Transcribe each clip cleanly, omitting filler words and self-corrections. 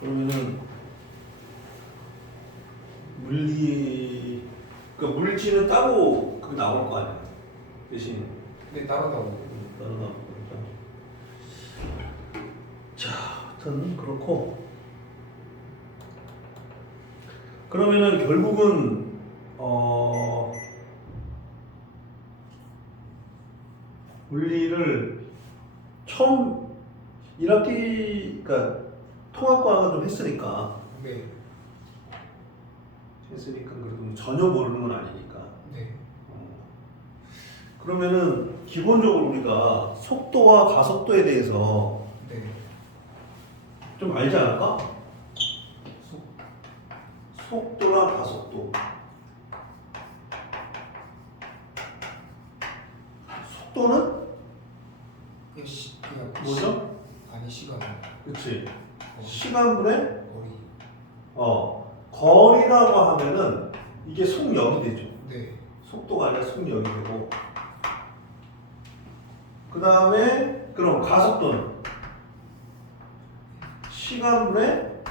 그러면은 그러니까 물질은 따로 그 나올 거 아니야. 대신 네, 따로 나오고. 따로 나올 거니까. 자, 하여튼 그렇고. 그러면은 결국은 물리를 처음 1학기 그러니까 통합과학을 좀 했으니까 네. 그래도 전혀 모르는 건 아니니까. 네. 그러면은 기본적으로 우리가 속도와 가속도에 대해서 네. 좀 알지 않을까? 속도랑 가속도. 속도는 그냥 뭐죠? 아니 시간. 그치. 시간분의 거리. 거리라고 하면은 이게 속력이 되죠. 네. 속도가 아니라 속력이 되고. 그 다음에 그럼 가속도는 시간분의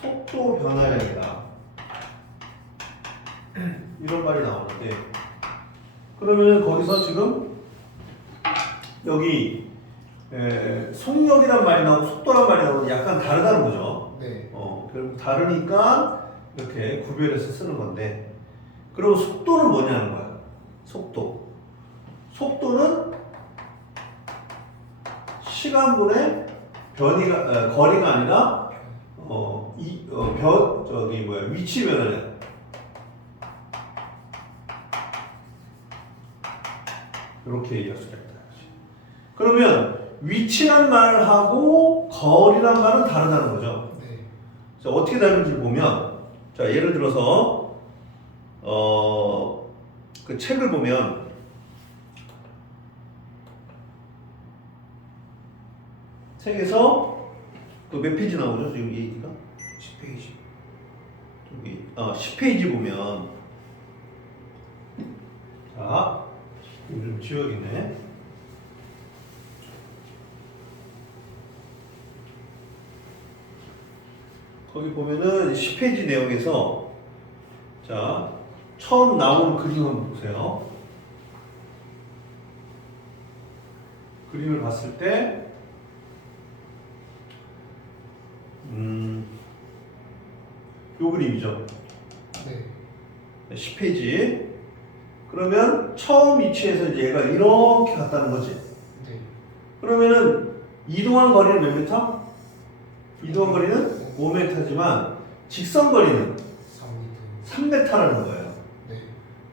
속도 변화량이다. 이런 말이 나오는데 그러면은 거기서 지금 여기 속력이란 말이 나오고 속도란 말이 나오는데 약간 다르다는 거죠. 네. 결국 다르니까 이렇게 구별해서 쓰는 건데 그럼 속도는 뭐냐는 거야. 속도는 시간분의 거리가 아니라 위치 변화량. 이렇게 얘기할 수가 있다. 그러면 위치란 말하고 거리란 말은 다르다는 거죠. 네. 자, 어떻게 다른지 보면, 자, 예를 들어서 그 책을 보면 책에서 그 몇 페이지 나오죠? 지금 이 얘기가? 10페이지. 저기 10페이지 보면 자, 이거 좀 지워야겠네. 거기 보면은 10페이지 내용에서 자, 처음 나온 그림 한번 보세요. 그림을 봤을 때 요 그림이죠. 네. 10페이지. 그러면 처음 위치에서 이제 얘가 이렇게 갔다는 거지. 네. 그러면은 이동한 거리는 몇 미터? 이동한 거리는 5m지만 직선 거리는 3m. 3m라는 거예요. 네.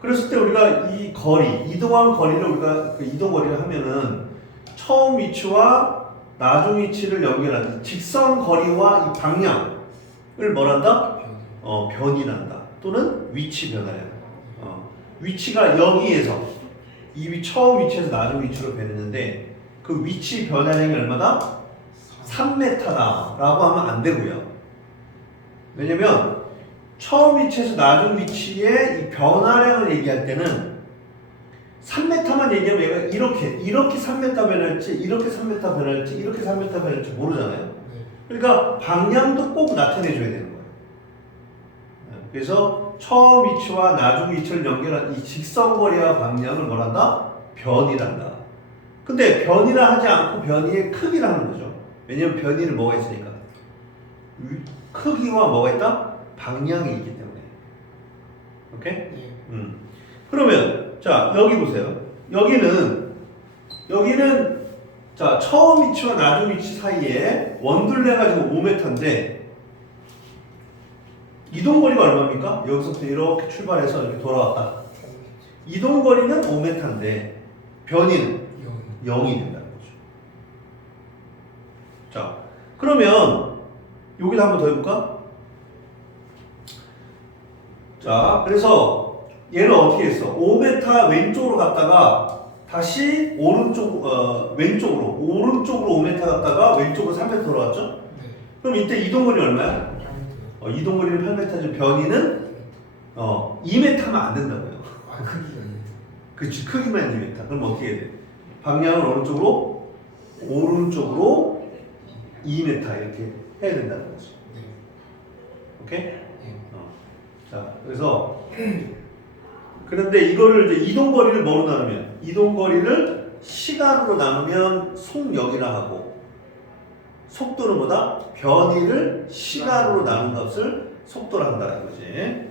그랬을 때 우리가 이 거리, 이동한 거리를 우리가 그 이동 거리를 하면은 처음 위치와 나중 위치를 연결하는 직선 거리와 이 방향을 뭐란다? 변이란다. 또는 위치 변화량. 위치가 여기에서 처음 위치에서 나중 위치로 변했는데 그 위치 변화량이 얼마다? 3m다라고 하면 안 되고요. 왜냐면 처음 위치에서 나중 위치의 이 변화량을 얘기할 때는 3m만 얘기하면 얘가 이렇게 3m 변할지, 이렇게 3m 변할지, 이렇게 3m 변할지 모르잖아요. 네. 그러니까 방향도 꼭 나타내줘야 되는 거예요. 그래서 처음 위치와 나중 위치를 연결한 이 직선거리와 방향을 뭐란다? 변이란다. 근데 변이라 하지 않고 변이의 크기라 하는 거죠. 왜냐면 변이는 뭐가 있으니까. 크기와 뭐가 있다? 방향이 있기 때문에. 오케이? 네. 그러면 자 여기 보세요. 여기는 자 처음 위치와 나중 위치 사이에 원둘레 가지고 5m인데 이동거리가 얼마입니까? 여기서부터 이렇게 출발해서 이렇게 돌아왔다. 이동거리는 5m인데 변이는 0이 된다는 거죠. 자, 그러면 여기다 한번 더 해볼까? 자, 그래서 얘는 어떻게 했어? 5m 왼쪽으로 갔다가 다시 오른쪽으로 5m 갔다가 왼쪽으로 3m 돌아왔죠? 네. 그럼 이때 이동거리 얼마야? 8m. 이동거리는 8m지 변이는 2m면 안 된다고요. 크기가 2m. 그치, 크기만 2m. 그럼 어떻게 해야 돼? 방향은 어느 쪽으로? 오른쪽으로 2m 이렇게 해야 된다는 거지. 네. 오케이? 네. 자, 그래서 그런데 이거를 이제 이동거리를 뭐로 나누면 이동거리를 시간으로 나누면 속력이라 하고 속도는 뭐다? 변이를 시간으로 나눈 값을 속도라 한다 이거지.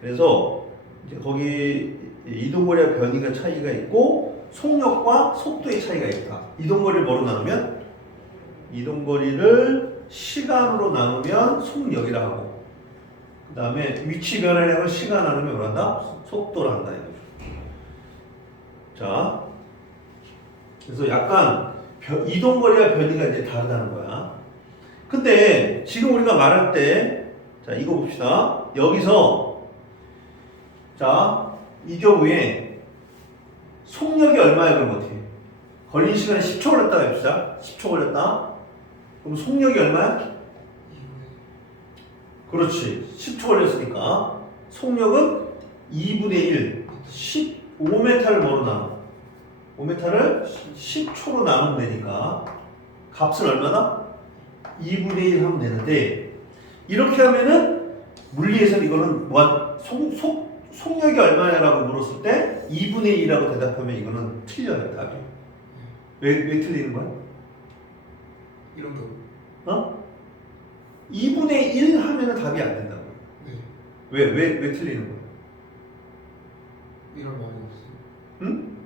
그래서 이제 거기 이동거리와 변이가 차이가 있고 속력과 속도의 차이가 있다. 이동거리를 뭐로 나누면 이동거리를 시간으로 나누면 속력이라 하고 그 다음에 위치 변화량을 시간 나누면 뭐란다? 속도라 한다 이거죠. 자, 그래서 약간 이동거리와 변이가 이제 다르다는 거야. 근데 지금 우리가 말할 때, 자 이거 봅시다. 여기서 자, 이 경우에 속력이 얼마야 그럼 어떻게? 걸린 시간이 10초 걸렸다 해봅시다. 10초 걸렸다. 그럼 속력이 얼마야? 그렇지. 10초 걸렸으니까 속력은 2분의 1, 15m를 뭐로 나눠? 5m를 10초로 나누면 되니까 값은 얼마다? 2분의 1 하면 되는데 이렇게 하면은 물리에서는 이거는 속력이 얼마냐라고 물었을 때 2분의 2라고 대답하면 이거는 틀려요 답이. 왜 틀리는 거야? 이런 거. 어? 2분의 1 하면은 답이 안 된다고. 네. 왜 틀리는 거야? 이런 말이 없어요. 응?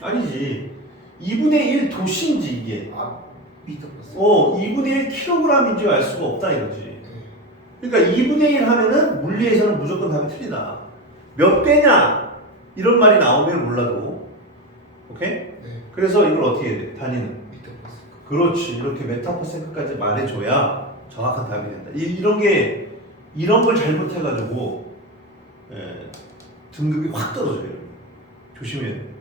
아니지. 2분의 1 도시인지 이게. 아, 미터 플러스. 2분의 1 킬로그램인지 알 수가 없다 이거지. 네. 그러니까 2분의 1 하면은 물리에서는 무조건 답이 틀리다. 몇 배냐? 이런 말이 나오면 몰라도. 오케이? 네. 그래서 이걸 어떻게 해야 돼? 단위는? 미터 플러스. 그렇지. 이렇게 메타퍼센트까지 말해줘야 정확한 답이 된다. 이런 걸 잘못해가지고 등급이 확 떨어져요. 조심해야 돼.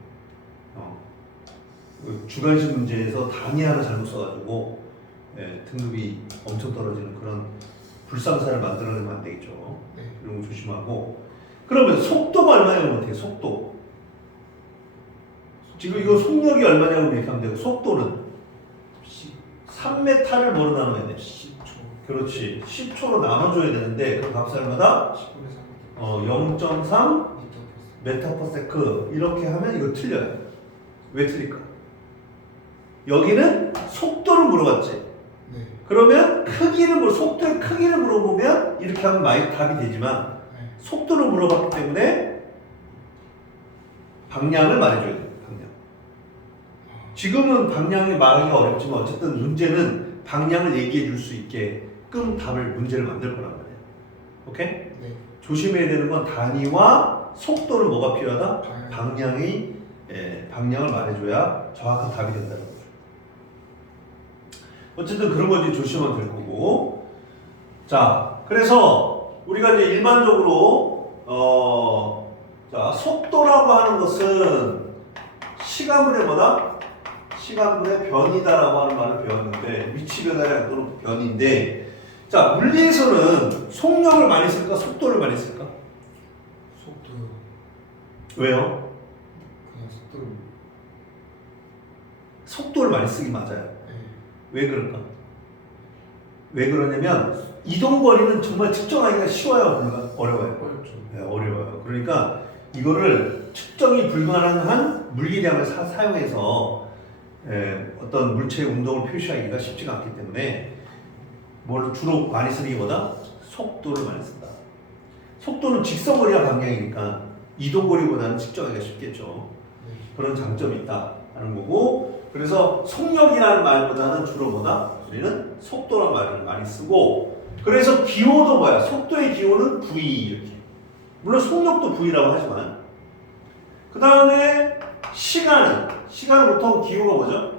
주관식 문제에서 단위 하나 잘못 써가지고 등급이 엄청 떨어지는 그런 불상사를 만들어내면 안 되겠죠. 네. 이런 거 조심하고. 그러면 속도가 얼마냐면 어떻게? 속도. 지금 이거 속력이 얼마냐고 이렇게 하면 되고 속도는 3m를 뭐로 나눠야 돼? 10초. 그렇지. 10초로 나눠줘야 되는데 그 값이 얼마다? 10분의 3. 0.3 미터 플러스. 메타퍼세크 이렇게 하면 이거 틀려요. 왜 틀릴까? 여기는 속도를 물어봤지. 네. 그러면 속도의 크기를 물어보면 이렇게 하면 많이 답이 되지만 네. 속도를 물어봤기 때문에 방향을 말해줘야 돼요. 방향. 지금은 방향이 말하기 어렵지만 어쨌든 문제는 방향을 얘기해 줄 수 있게끔 문제를 만들 거란 말이에요. 오케이? 네. 조심해야 되는 건 단위와 속도를 뭐가 필요하다? 방향. 방향을 말해줘야 정확한 답이 된다는 거죠. 어쨌든 그런 거 이제 조심하면 될 거고. 자, 그래서 우리가 이제 일반적으로 자, 속도라고 하는 것은 시간분의 뭐다? 시간분의 변이다라고 하는 말을 배웠는데 위치 변화량 또는 변인데 자, 물리에서는 속력을 많이 쓸까? 속도를 많이 쓸까? 속도요. 왜요? 그냥 속도를. 속도를 많이 쓰기 맞아요. 네. 왜 그럴까? 왜 그러냐면 이동거리는 정말 측정하기가 쉬워요? 어려워요? 어렵죠. 네, 어려워요. 그러니까 이거를 측정이 불가능한 물리량을 사용해서 어떤 물체의 운동을 표시하기가 쉽지가 않기 때문에 뭘 주로 많이 쓰는 게 뭐다? 속도를 많이 쓴다. 속도는 직선거리와 방향이니까 이동거리보다는 측정하기가 쉽겠죠. 네. 그런 장점이 있다 하는 거고 그래서 속력이라는 말보다는 주로 뭐다? 우리는 속도라는 말을 많이 쓰고 그래서 기호도 뭐야? 속도의 기호는 V 이렇게 물론 속력도 V라고 하지만 그 다음에 시간은 보통 기호가 뭐죠?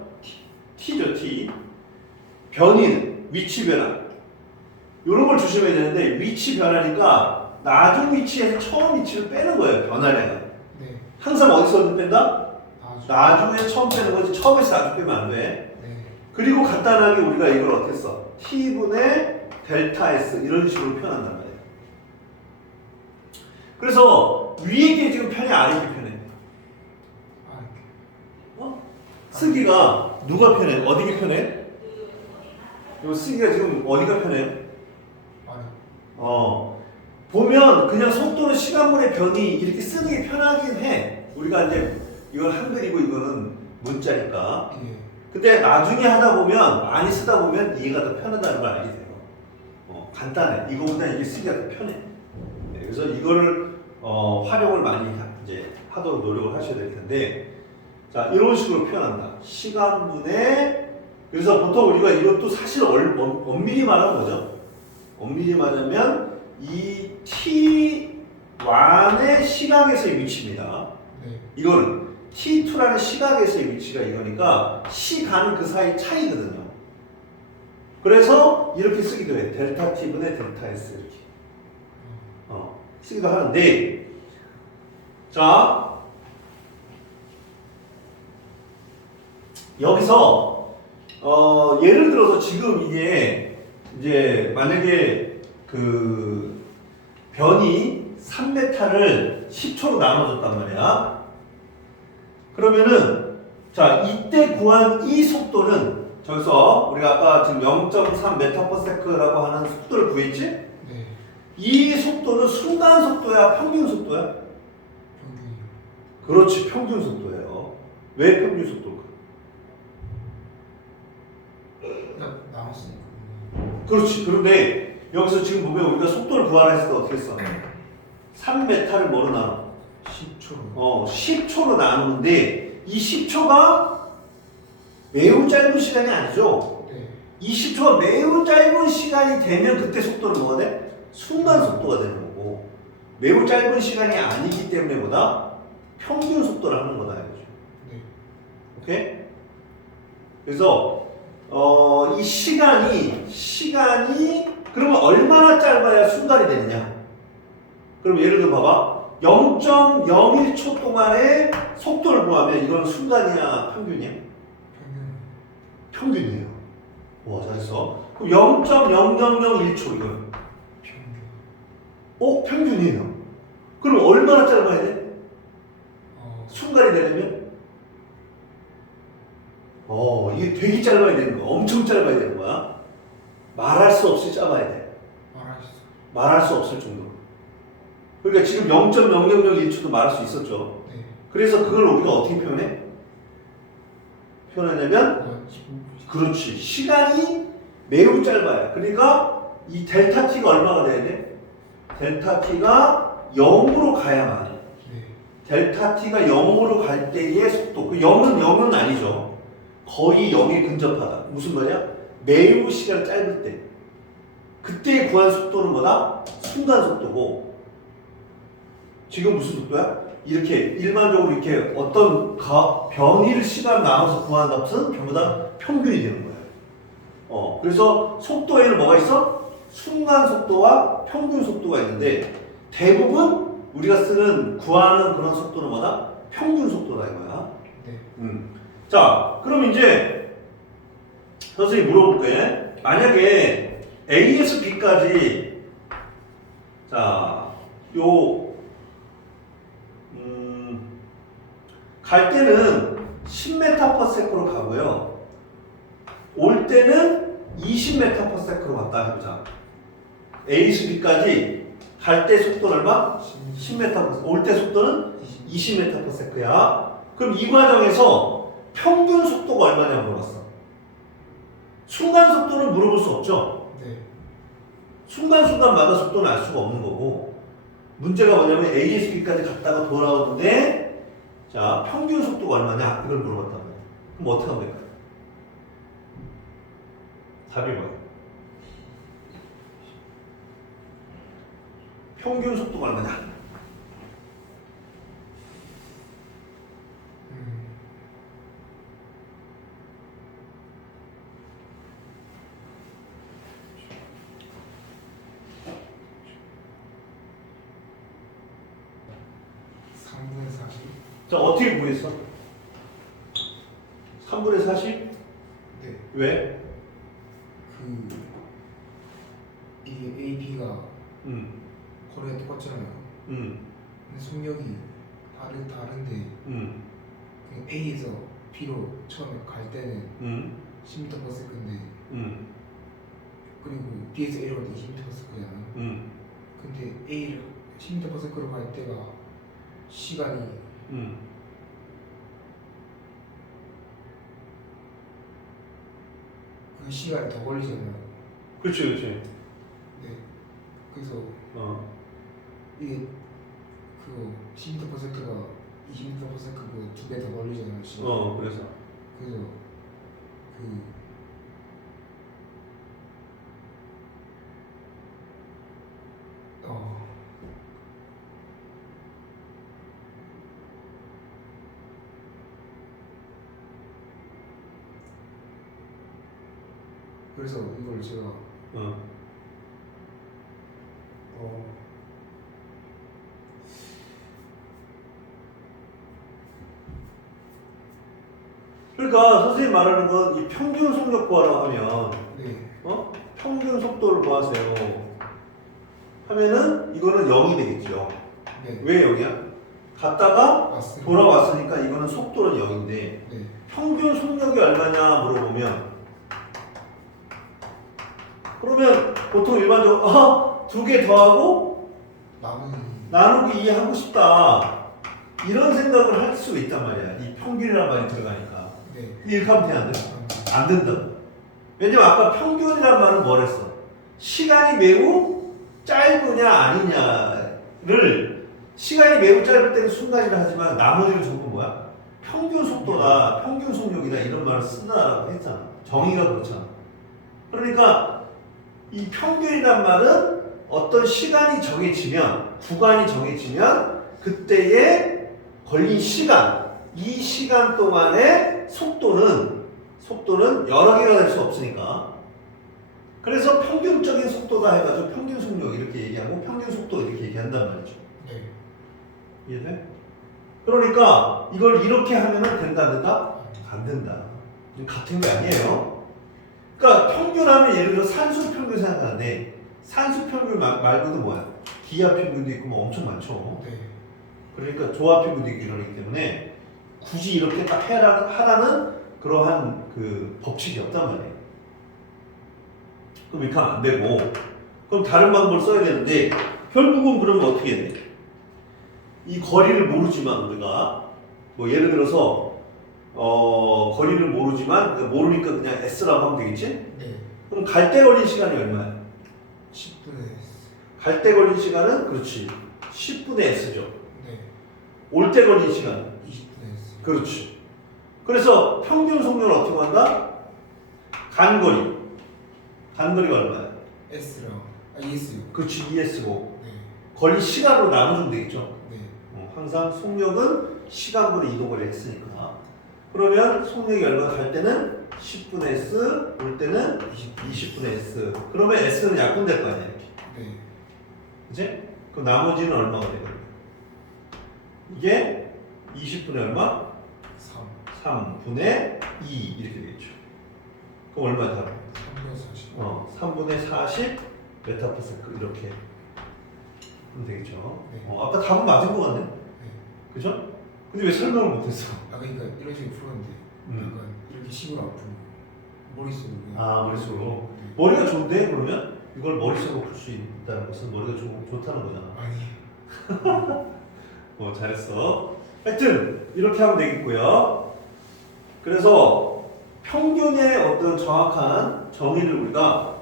T죠 T 변이는 위치 변화 이런 걸 조심해야 되는데 위치 변화니까 나중 위치에서 처음 위치를 빼는 거예요 변화량은 네. 항상 어디서 뺀다? 나중. 나중에 처음 빼는 거지 처음에서 나중 빼면 안 돼. 네. 그리고 간단하게 우리가 이걸 어떻게 써? T분의 델타 S 이런 식으로 표현한단 말이에요. 그래서 위에 게 지금 편해 아래 게 편해? 아, 이렇게. 쓰기가 누가 편해? 어디게 편해? 이거 쓰기가 지금 어디가 편해요? 아니. 보면 그냥 속도는 시간분의 변이 이렇게 쓰는 게 편하긴 해. 우리가 이제 이건 한글이고 이거는 문자니까. 예. 근데 나중에 하다 보면 많이 쓰다 보면 이해가 더 편하다는 걸 알게 돼요. 간단해. 이거보다 이게 쓰기가 더 편해. 네, 그래서 이거를 활용을 많이 이제 하도록 노력을 하셔야 될 텐데, 자 이런 식으로 표현한다. 시간분의 그래서 보통 우리가 이것도 사실 엄밀히 말하면 뭐죠? 엄밀히 말하면 이 t1의 시각에서의 위치입니다. 네. 이거는 t2라는 시각에서의 위치가 이거니까 시간 그 사이 차이거든요. 그래서 이렇게 쓰기도 해. 델타 t분의 델타 s 이렇게 쓰기도 하는데, 자 여기서 예를 들어서 지금 이게 이제 만약에 그 변이 3m를 10초로 나눠줬단 말이야. 그러면은 자 이때 구한 이 속도는 저기서 우리가 아까 지금 0.3m/s라고 하는 속도를 구했지? 네. 이 속도는 순간 속도야, 평균 속도야? 평균이요. 그렇지, 평균 속도예요. 왜 평균 속도일까? 딱 나왔으니까. 그렇지. 그런데 여기서 지금 보면 우리가 속도를 구하라 했을 때 어떻게 써? 3m를 뭐로 나눠? 10초로. 10초로 나누는데 이 10초가 매우 짧은 시간이 아니죠. 네. 이 10초가 매우 짧은 시간이 되면 그때 속도는 뭐가 돼? 순간 속도가 되는 거고, 매우 짧은 시간이 아니기 때문에 뭐다? 평균 속도를 하는 거다 이거죠. 네. 오케이? 그래서 이 시간이 그러면 얼마나 짧아야 순간이 되느냐? 그럼 예를 들어 봐봐. 0.01초 동안의 속도를 구하면 이건 순간이야, 평균이야? 평균. 평균이에요. 와, 잘했어. 그럼 0.0001초 이건 평균. 평균이에요. 그럼 얼마나 짧아야 돼? 순간이 되려면? 이게 되게 짧아야 되는 거야. 엄청 짧아야 되는 거야. 말할 수 없이 짧아야 돼. 말할 수 없을 정도로. 그러니까 지금 0.0001초도 말할 수 있었죠. 네. 그래서 그걸 우리가 어떻게 표현해? 표현하냐면, 15분. 그렇지. 시간이 매우 짧아요. 그러니까 이 델타 t가 얼마가 돼야 돼? 델타 t가 0으로 가야만 해. 네. 델타 t가 0으로 갈 때의 속도. 그 0은 아니죠. 거의 0에 근접하다. 무슨 말이야? 매우 시간 짧을 때. 그때 구한 속도는 뭐다? 순간 속도고. 지금 무슨 속도야? 이렇게 일반적으로 이렇게 어떤 변이를 시간 나눠서 구한 값은 전부 다 평균이 되는 거예요. 그래서 속도에는 뭐가 있어? 순간 속도와 평균 속도가 있는데, 대부분 우리가 쓰는 구하는 그런 속도는 뭐다? 평균 속도다 이거야. 네. 자, 그럼 이제 선생님이 물어볼게. 만약에 A에서 B까지 자, 갈 때는 10m/s로 가고요. 올 때는 20m/s로 갔다 해보자. A에서 B까지 갈 때 속도는 얼마? 10m/s. 올 때 속도는 20m/s야. 그럼 이 과정에서 평균 속도가 얼마냐고 물어봤어. 순간 속도는 물어볼 수 없죠. 네. 순간순간마다 속도는 알 수가 없는 거고, 문제가 뭐냐면 A에서 B까지 갔다가 돌아오는데, 자 평균 속도가 얼마냐 이걸 물어봤단 말이야. 그럼 어떻게 하면 될까요? 답이 뭐야? 평균 속도가 얼마냐? 음. 자 어떻게 구했어? 3분의 40? 네. 왜? 이게 A, B가 음, 거리가 똑같잖아요. 음, 근데 속력이 다른데 그냥 A에서 B로 처음에 갈 때는 10m/s인데 음. 그리고 B에서 A로 갈 때 20m/s잖아요. 근데 A를 10m/s로 갈 때가 시간이 그 시간이 더 걸리잖아요. 그렇지, 그렇지. 네. 그래서 이게 그 10m/s가 20m/s 그 2배 더 걸리잖아요. 시간. 그래서 그래서 그 그래서 이걸 제가 그러니까 선생님 말하는 건 이 평균 속력 구하라고 하면 네. 평균 속도를 구하세요 하면은 이거는 0이 되겠죠. 네. 왜 0이야? 갔다가 맞습니다. 돌아왔으니까 이거는 속도는 0인데 네. 평균 속력이 얼마냐 물어보면 그러면 보통 일반적으로 두 개 더하고 나누기 2 하고 싶다 이런 생각을 할 수 있단 말이야. 이 평균이라는 말이 들어가니까. 네. 이렇게 하면 돼, 안 돼? 안 된다고. 왜냐면 아까 평균이라는 말은 뭘 했어? 시간이 매우 짧으냐 아니냐를 시간이 매우 짧을 때는 순간이라 하지만 나머지는 전부 뭐야? 평균 속도다, 평균 속력이다 이런 말을 쓴다라고 했잖아. 정의가 그렇잖아. 그러니까 이 평균이란 말은 어떤 시간이 정해지면 구간이 정해지면 그때에 걸린 시간 이 시간 동안의 속도는 여러 개가 될 수 없으니까 그래서 평균적인 속도다 해가지고 평균 속력 이렇게 얘기하고 평균 속도 이렇게 얘기한단 말이죠. 네. 이해돼? 그러니까 이걸 이렇게 하면은 된다 안 된다? 안 된다. 같은 게 아니에요. 그러니까 평균하면 예를 들어 산수 평균 생각하는데 산수 평균 말고도 뭐야? 기하 평균도 있고 뭐 엄청 많죠. 네. 그러니까 조합 평균도 있고 이러기 때문에 굳이 이렇게 딱 하라는 그러한 그 법칙이 없단 말이에요. 그럼 이렇게 하면 안 되고 그럼 다른 방법을 써야 되는데 결국은 그러면 어떻게 해야 돼? 이 거리를 모르지만 우리가 뭐 예를 들어서 거리를 모르지만 모르니까 그냥 S라고 하면 되겠지? 네. 그럼 갈 때 걸린 시간이 얼마야? 10분에 갈 때 걸린 시간은 그렇지 10분의 S죠. 네. 올 때 걸린 시간 20분에 그렇지. 그래서 평균 속력을 어떻게 한다? 간거리가 얼마야? S랑 ES요. 그렇지 ES고 네. 걸린 시간으로 나눠주면 되겠죠. 네. 항상 속력은 시간분의 이동거리를 했으니까 그러면 속력이 얼마 갈 때는 10분의 S 올 때는 20분의 S 그러면 S는 약분될 거 아니야 이렇게. 네. 그치? 그럼 나머지는 얼마가 되거든? 이게 20분의 얼마? 3분의 2 이렇게 되겠죠. 그럼 얼마 다? 3분의 40. 3분의 40 메타파스칼 이렇게 하면 되겠죠. 네. 아까 답은 맞은 거 같네. 네. 그죠? 근데 왜 설명을 못했어? 그러니까 이런 식으로 풀었는데 약간 이렇게 식으로 안 풀고 머릿속으로 머릿속으로? 네. 머리가 좋은데 그러면? 이걸 머릿속으로 풀 수 있다는 것은 머리가 좋다는 거잖아. 아니. 잘했어. 하여튼 이렇게 하면 되겠고요. 그래서 평균의 어떤 정확한 정의를 우리가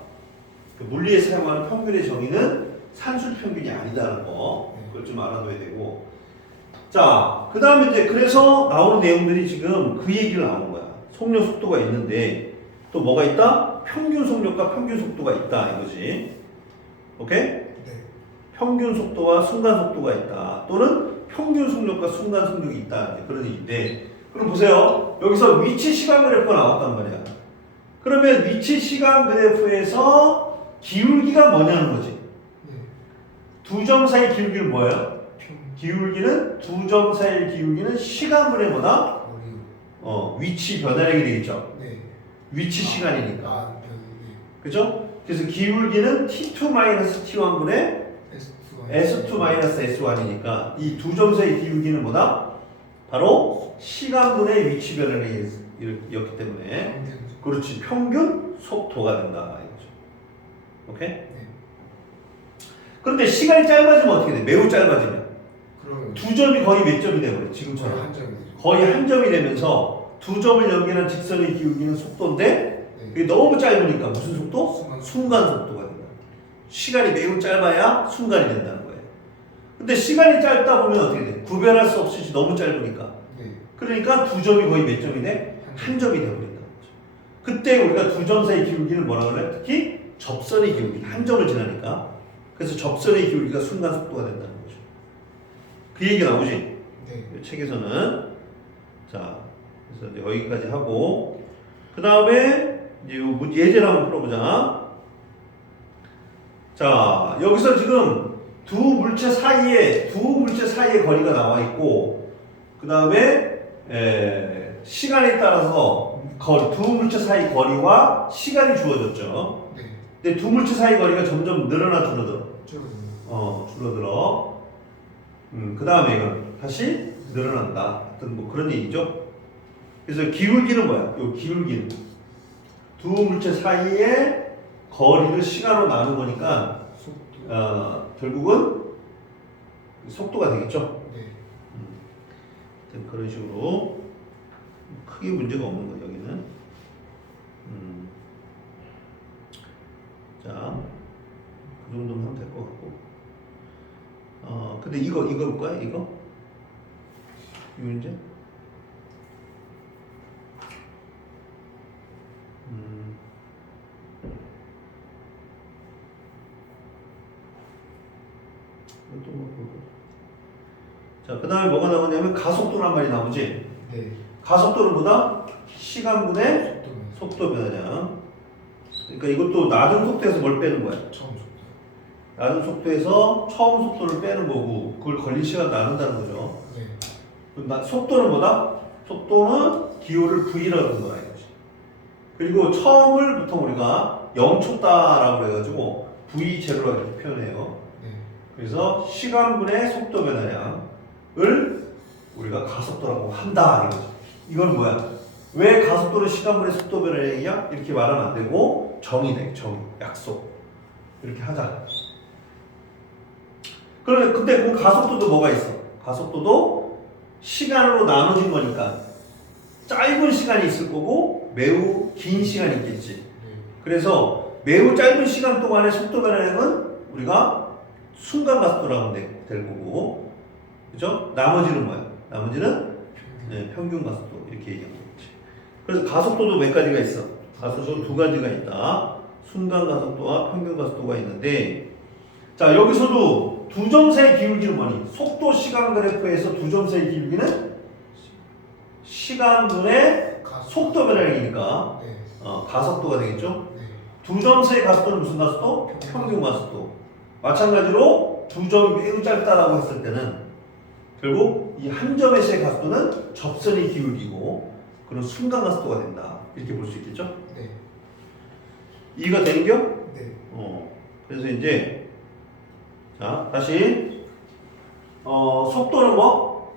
그 물리에 사용하는 평균의 정의는 산술 평균이 아니다는 거 그걸 좀 알아둬야 되고 자 그 다음에 이제 그래서 나오는 내용들이 지금 그 얘기를 나오는 거야. 속력 속도가 있는데 또 뭐가 있다? 평균 속력과 평균 속도가 있다 이거지. 오케이? 네. 평균 속도와 순간 속도가 있다. 또는 평균 속력과 순간 속력이 있다. 그런 얘기인데 그럼 보세요. 여기서 위치 시간 그래프가 나왔단 말이야. 그러면 위치 시간 그래프에서 기울기가 뭐냐는 거지. 네. 두 점 사이 기울기는 뭐예요? 기울기는 두 점 사이 기울기는 시간분의 뭐다? 위치 변화량이 되겠죠. 네. 위치 시간이니까. 네. 그죠? 그래서 기울기는 T2-T1분의 S2-S1이니까 이 두 점 사이 기울기는 뭐다? 바로 시간분의 위치 변화량이었기 때문에 그렇지 평균 속도가 된다 이거죠. 오케이? 네. 그런데 시간이 짧아지면 어떻게 돼? 매우 짧아지면 그러면 두 점이 거의 몇 점이 되버려 지금처럼 한 점이 되죠. 거의 한 점이 되면서 두 점을 연결한 직선의 기울기는 속도인데 네. 그게 너무 짧으니까 무슨 속도? 순간. 순간 속도가 된다. 시간이 매우 짧아야 순간이 된다는 거예요. 근데 시간이 짧다 보면 어떻게 돼? 구별할 수 없이 너무 짧으니까. 네. 그러니까 두 점이 거의 몇 점이 돼? 한 점이 되어버린다는 거죠. 그때 우리가 두 점 사이 기울기를 뭐라 그래? 특히 접선의 기울기, 한 점을 지나니까. 그래서 접선의 기울기가 순간 속도가 된다는 거죠. 그 얘기 나오지? 네. 이 책에서는. 자, 그래서 이제 여기까지 하고 그 다음에 이제 요 예제를 한번 풀어보자. 자, 여기서 지금 두 물체 사이에 거리가 나와 있고 그 다음에 시간에 따라서 두 물체 사이 거리와 시간이 주어졌죠. 네. 근데 두 물체 사이 거리가 점점 늘어나 줄어들어. 줄어드네요. 줄어들어. 그 다음에 이건 다시 늘어난다. 어떤 뭐 그런 얘기죠. 그래서 기울기는 뭐야? 요 기울기는 두 물체 사이의 거리를 시간으로 나눈 거니까 속도. 결국은 속도가 되겠죠. 네. 하여튼 그런 식으로 크게 문제가 없는 거예요 여기는. 자, 그 정도면 하면 될 것 같고. 근데 이거 볼까요? 이거 이 문제. 이것도 뭐 보고. 자, 그 다음에 뭐가 나오냐면 가속도란 말이 나오지. 네. 가속도는 뭐다? 시간분의 속도는 속도 변화량. 그러니까 이것도 낮은 속도에서 뭘 빼는 거야? 처음 속도. 낮은 속도에서 처음 속도를 빼는 거고 그걸 걸린 시간 나눈다는 거죠. 네. 그럼 속도는 뭐다? 속도는 기호를 V라고 하는 거야 이거지. 그리고 처음을 보통 우리가 0초다라고 해가지고 V0라고 이렇게 표현해요. 네. 그래서 시간분의 속도 변화량을 우리가 가속도라고 한다 이거죠. 이건 뭐야? 왜 가속도는 시간분의 속도 변화량이야? 이렇게 말하면 안 되고 정의네, 정의, 약속 이렇게 하자. 그런데 근데 그 가속도도 뭐가 있어? 가속도도 시간으로 나눠진 거니까 짧은 시간이 있을 거고 매우 긴 시간이 있겠지. 네. 그래서 매우 짧은 시간 동안의 속도 변화량은 우리가 순간 가속도라고 하면 될 거고, 그죠? 나머지는 뭐야? 나머지는 평균 가속도 이렇게 얘기하면 되겠지. 그래서 가속도도 몇 가지가 있어? 가속도 두 가지가 있다. 순간 가속도와 평균 가속도가 있는데, 자 여기서도 두 점 사이 기울기는 뭐니? 속도 시간 그래프에서 두 점 사이 기울기는 시간분의 속도 변화량이니까 네. 가속도가 되겠죠? 네. 두 점 사이 가속도는 무슨 가속도? 평균 가속도. 마찬가지로 두 점이 매우 짧다라고 했을 때는 결국 이 한 점에서의 가속도는 접선의 기울기고 그런 순간 가속도가 된다. 이렇게 볼 수 있겠죠? 네. 이해가 되는겨? 네. 그래서 이제 자 다시 속도는 뭐?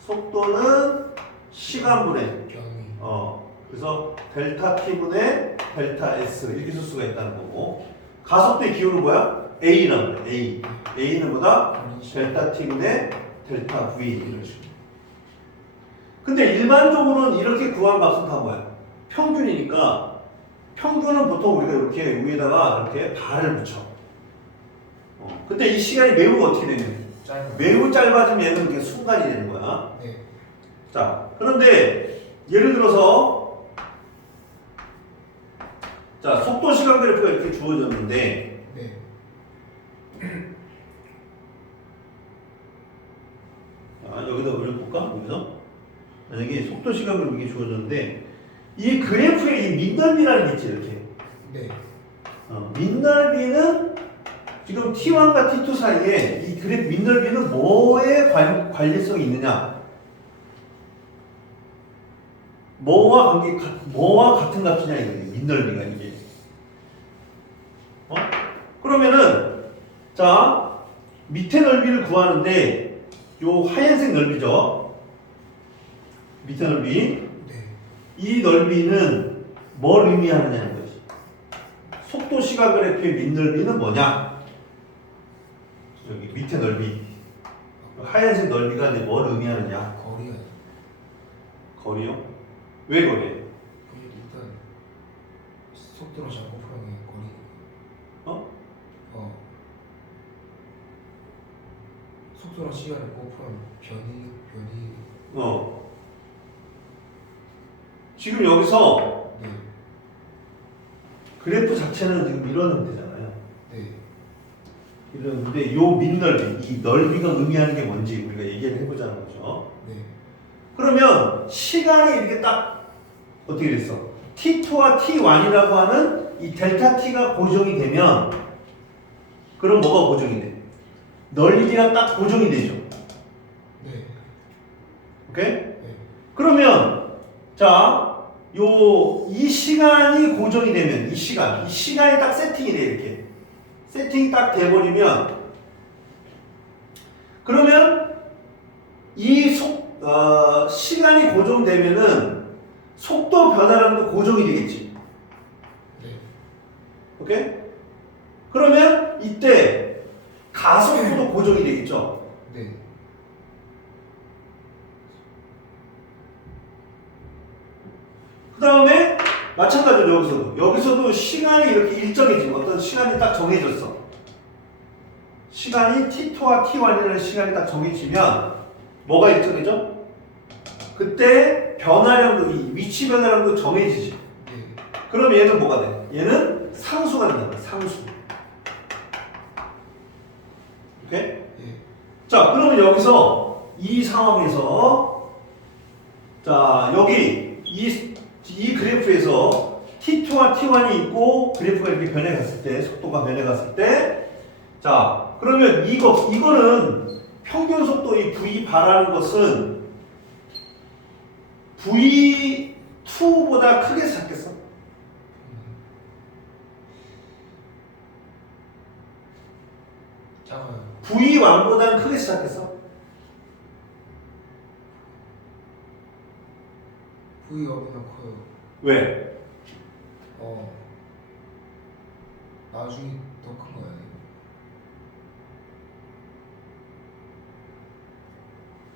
속도는 시간분의 변이. 그래서 델타 t분의 델타 s 이렇게 쓸 수가 있다는 거고 가속도의 기호는 뭐야? a라고 그래. a는 뭐다? 델타 t분의 델타 v 이런 식으로. 근데 일반적으로는 이렇게 구한 값은 다 뭐야? 평균이니까 평균은 보통 우리가 이렇게 위에다가 이렇게 발을 붙여. 근데 이 시간이 매우 어떻게 되냐면 짧은. 매우 짧아지면 얘는 이게 순간이 되는 거야. 네. 자, 그런데 예를 들어서 자 속도 시간 그래프가 이렇게 주어졌는데 네. 여기다 올려볼까? 여기서 만약에 속도 시간 그래프 이게 주어졌는데 이 그래프의 이 민넓이라는 게 있지 이렇게. 네. 민넓이는 지금 T1과 T2 사이에 이 그래프 민넓이는 뭐에 관계성이 있느냐? 뭐와 같은 값이냐 이거예요. 민넓이가 이게. 그러면은 자 밑에 넓이를 구하는데 요 하얀색 넓이죠. 밑에 넓이. 네. 이 넓이는 뭘 의미하느냐는 거지. 속도 시간 그래프의 밑넓이는 뭐냐? 여기 밑에 넓이. 하얀색 넓이가 이제 뭘 의미하느냐? 거리가 거리요? 왜 거리? 일단 속도랑 시간 곱하면 거리. 어? 속도랑 시간을 곱하면 변이. 지금 여기서 네. 그래프 자체는 지금 이러는 되잖아요. 네. 이러는데 요 밑넓이, 이 넓이가 의미하는 게 뭔지 우리가 얘기를 해보자는 거죠. 네. 그러면 시간이 이렇게 딱 어떻게 됐어? T2와 T1이라고 하는 이 델타 T가 고정이 되면 그럼 뭐가 고정이 돼? 넓이가 딱 고정이 되죠. 네. 오케이? 네. 그러면 자, 이 시간이 고정이 되면 이 시간이 딱 세팅이 돼 이렇게 세팅이 딱 돼버리면 그러면 시간이 고정되면은 속도 변화량도 고정이 되겠지. 네. 오케이? 그러면 이때 가속도도 고정이 되겠죠. 네. 그 다음에 마찬가지로 여기서도 시간이 이렇게 일정해지고 어떤 시간이 딱 정해졌어. 시간이 T2와 T1이라는 시간이 딱 정해지면 뭐가 일정해져? 그때 변화량도 이 위치 변화량도 정해지지. 네. 그럼 얘는 뭐가 돼? 얘는 상수가 된단 말이야. 상수. 오케이? 예. 자, 그러면 여기서 이 상황에서 자, 여기 이 그래프에서 T2와 T1이 있고 그래프가 이렇게 변해갔을 때 속도가 변해갔을 때 자, 그러면 이거는 평균 속도 이 V 바라는 것은 V2보다 크게 잡겠어? 작아요. V1보다는 크게 시작했어? V가 보다 커요. 왜? 나중에 더 큰 거 아니에요?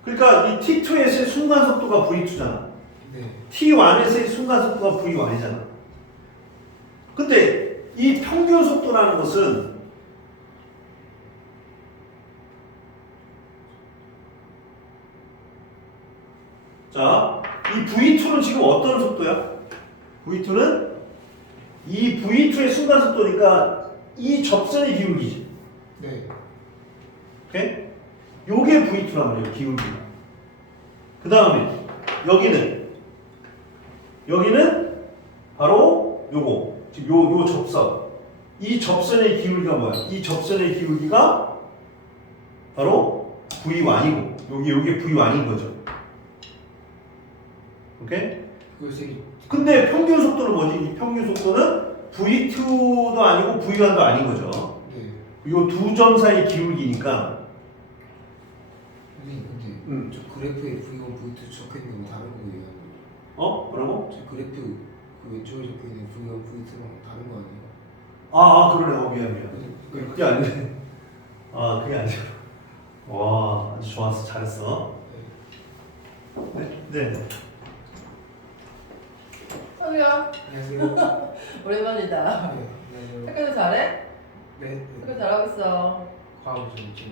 그러니까 이 T2에서의 순간 속도가 V2잖아. 네. T1에서의 순간 속도가 V1이잖아. 근데 이 평균 속도라는 것은 자, 이 V2는 지금 어떤 속도야? V2는 이 V2의 순간 속도니까 이 접선의 기울기지. 네. 오케이? 요게 V2란 말이에요, 기울기가. 그 다음에 여기는 바로 요거. 지금 요 접선. 이 접선의 기울기가 뭐야? 이 접선의 기울기가 바로 V1이고 요게 V1인 거죠. 오케이? 근데 평균 속도는 뭐지? 이 평균 속도는 V2도 아니고 V1도 아닌 거죠. 네. 요 두 점 사이 기울기니까. 근데 저 그래프에 V1, V2 적혀 있는 거 다른 거예요? 뭐라고? 저 그래프 그 왼쪽에 적혀 있는 V1, V2랑 다른 거 아니에요? 그러네. 미안. 그게 아니네. 그게 아니죠. 와, 아주 좋았어. 잘했어. 네. 성우야, 안녕하세요. 오랜만이다. 네. 안녕하세요. 학교도 잘해? 네. 학교 잘하고 있어. 과학을 좀 못해요.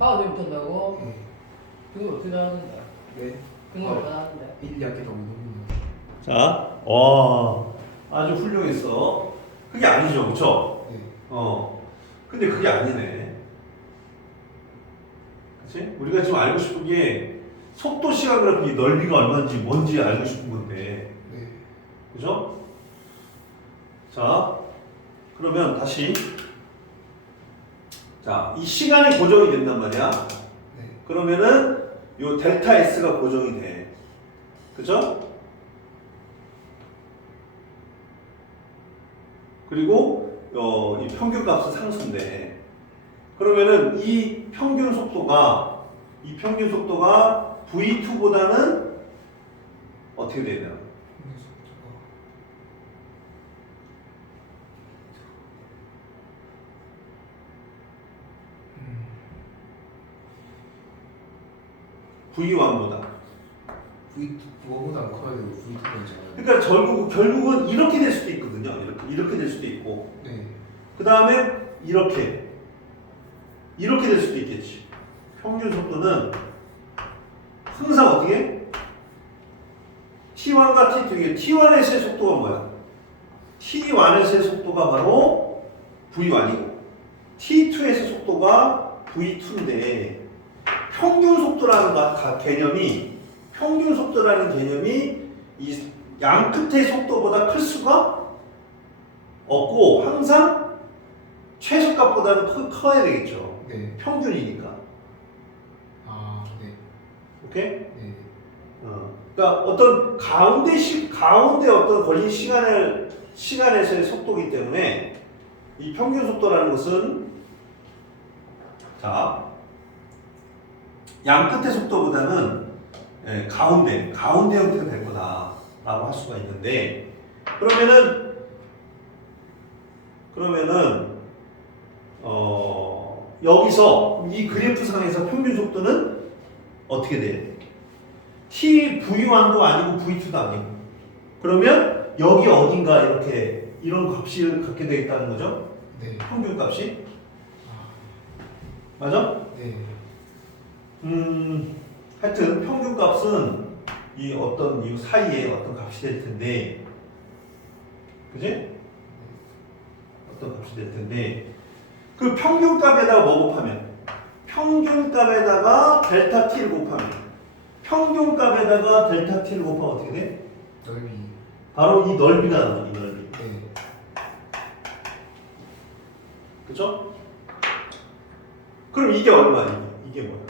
왜 못한다고? 네. 그거 어떻게 하는데? 네. 그거 얼마나 하는데? 1학기 너무 너무. 자, 와, 아주 훌륭했어. 그게 아니죠, 그쵸? 네. 근데 그게 아니네. 그치? 우리가 지금 알고 싶은 게 속도 시간 그래프 이 넓이가 얼마인지 뭔지 알고 싶은 건데. 네. 그죠? 자, 그러면 다시. 자, 이 시간이 고정이 된단 말이야. 네. 그러면은 요 델타 S가 고정이 돼. 그죠? 그리고 이 평균 값은 상수인데 그러면은 이 평균 속도가 V2보다는 어떻게 돼야 되나? V1보다. V1보다 커야 되고 V2가 작아요. 그러니까 결국은 이렇게 될 수도 있거든요. 이렇게 될 수도 있고. 네. 그 다음에 이렇게 될 수도 있겠지. 평균 속도는 항상 어떻게? T1과 T2. T1에서의 속도가 뭐야? T1에서의 속도가 바로 V1이고 T2에서의 속도가 V2인데 평균 속도라는 개념이 이 양 끝의 속도보다 클 수가 없고 항상 최소값보다는 커야 되겠죠. 네. 평균이니까. 아, 네. 오케이? 네. 그러니까 어떤 가운데 어떤 걸린 시간에서의 속도이기 때문에 이 평균 속도라는 것은 자, 양 끝의 속도보다는 가운데 형태가 될 거다라고 할 수가 있는데 그러면은 여기서 이 그래프상에서 평균 속도는 어떻게 돼? V1도 아니고 V2도 아니고 그러면 여기 어딘가 이렇게 이런 값을 갖게 되겠다는 거죠? 네. 평균 값이 아, 맞아? 네. 하여튼 평균 값은 이 사이에 어떤 값이 될 텐데 그지? 어떤 값이 될 텐데 그 평균 값에다가 뭐 곱하면 평균 값에다가 델타 t를 곱하면 평균 값에다가 델타 t를 곱하면 어떻게 돼? 넓이. 바로 이 넓이가 나와. 이 넓이. 네. 그죠? 그럼 이게 얼마야? 이게 뭐야?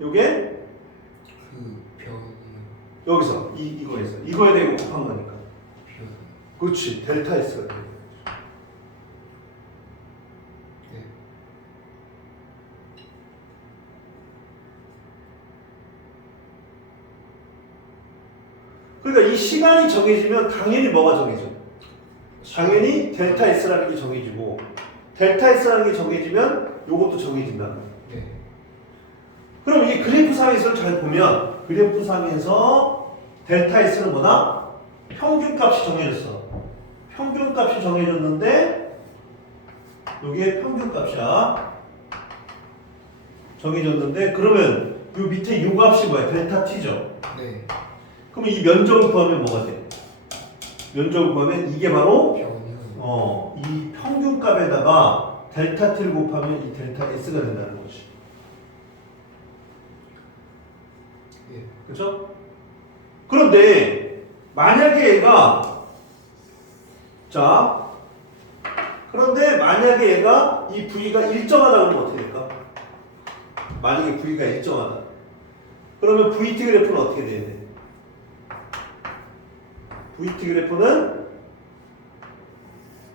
요게 그 변이. 여기서 이거에 대고 곱한 거니까. 변. 그렇지. 델타 S가 돼. 네. 그러니까 이 시간이 정해지면 당연히 뭐가 정해져? 당연히 델타 S라는 게 정해지고 델타 S라는 게 정해지면 요것도 정해진다는 거야. 네. 그럼 이 그래프상에서 잘 보면 그래프상에서 델타 S는 뭐다? 평균값이 정해졌어. 평균값이 정해졌는데 여기에 평균값이야. 정해졌는데 그러면 요 밑에 요 값이 뭐야? 델타 T죠. 네. 그러면 이 면적을 구하면 뭐가 돼? 면적을 구하면 이게 바로 변이요. 이 평균값에다가 델타 t를 곱하면 이 델타 s가 된다는 거지. 예. 그렇죠? 그런데 만약에 얘가 이 v가 일정하다 그러면 어떻게 될까? 만약에 v가 일정하다. 그러면 vt 그래프는 어떻게 돼야 돼? vt 그래프는